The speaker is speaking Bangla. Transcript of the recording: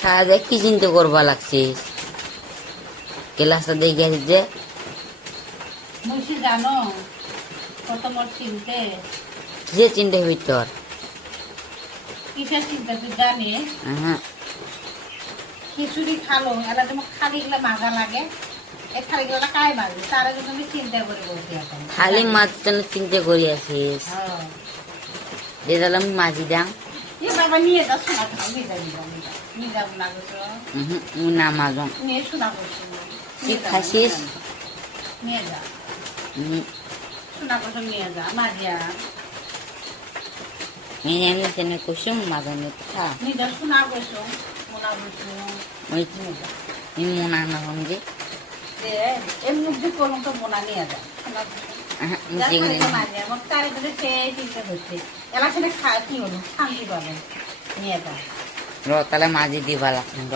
খাওয়া যায় কি চিন্তা করবা লাগছে ক্লাসটা দেখে আসি যে মুসি জানো কত মোর চিনতে যে চিন্তা হবি তোর কিসের চিন্তা তুই জানিস হ্যাঁ খিচুড়ি খালো এলা তোমার খালিগুলো মাজা লাগে এই খালিগুলো কায় মারবি তারা যদি আমি চিন্তা করে বলছি এখন খালি মাছ জন্য চিন্তা করি আছিস হ্যাঁ যে তাহলে আমি মাঝি দাম এ বাবা নিয়ে যাও শোনা খাও নিয়ে যাবি নিয়ে যাবো না গো না মাজন নিয়ে শোনা করছো কি খাসিস নিয়ে যা শোনা করছো নিয়ে যা মারিয়া মেয়ে এমনি তেনে কুসুম মাজন খা নিয়ে যা শোনা করছো মোনা করছো ওই নিয়ে যা মোনা না সমঝে এমনি যে কোনো তো মোনা নিয়ে যা শোনা করছো আমার তার এখানে সেই চিন্তা হচ্ছে এলাকানে কি হলো শান্তি পাবেন নিয়ে যা র তাহলে মাঝি দিবা লাগছে র